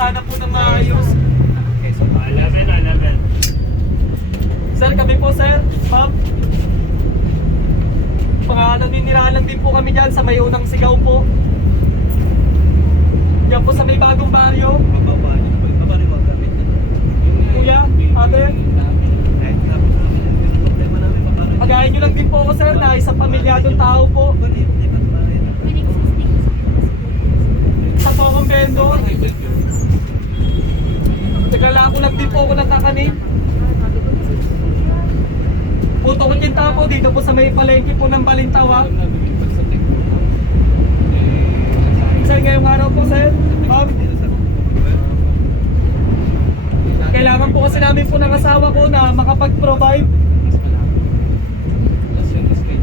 sana po ng maayos. Okay, so 11. Sir, kami po sir, ma'am. Mga naninirahan din po kami dyan sa may unang sigaw po. Yan po sa may bagong baryo. Bababa niyo po. Bababa niyo mga gamit niyo. Kuya, ate, Kahit tapos namin yung problema namin, bababa niyo. pagayin nyo lang din po ako sir na isang pamilyadong tao po. Lipat ba rin? Sa po akong vendor. Naglalako lang din po ako ng kakanin. Puto ko din po dito po sa may palengke po ng Balintawa. Sir, ngayong araw po sir, kailangan po kasi namin po ng asawa ko na makapag-provide.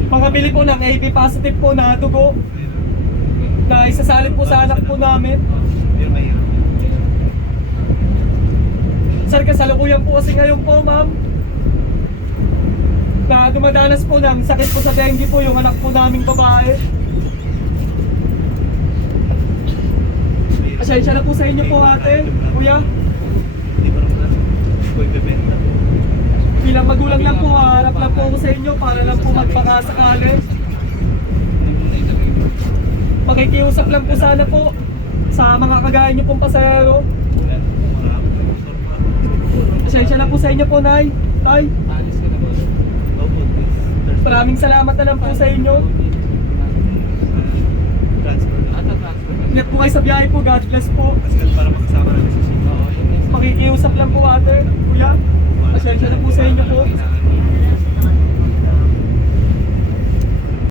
Makabili po ng AB positive po na dugo na isasalin po sa anak po namin. Sir, kasalukuyan po kasi ngayon po ma'am na dumadanas po ng sakit po sa dengue po yung anak po naming babae. Pasensya na po sa inyo po ate, kuya. Hindi pa naman ko ibebenta. Bilang magulang lang po, harap lang po ako sa inyo para lang po magpakasakali. Makikiusap lang po sana po sa mga kagaya niyo pong pasahero. Pasensya na po sa inyo po, Nay. Tay, maraming salamat na lang po sa inyo. Transfer na. Ingat po kayo sa biyahe po, God bless po. Para makasama namin sa sino. Makikiusap lang po ate, kuya. Pasensya na po sa inyo po.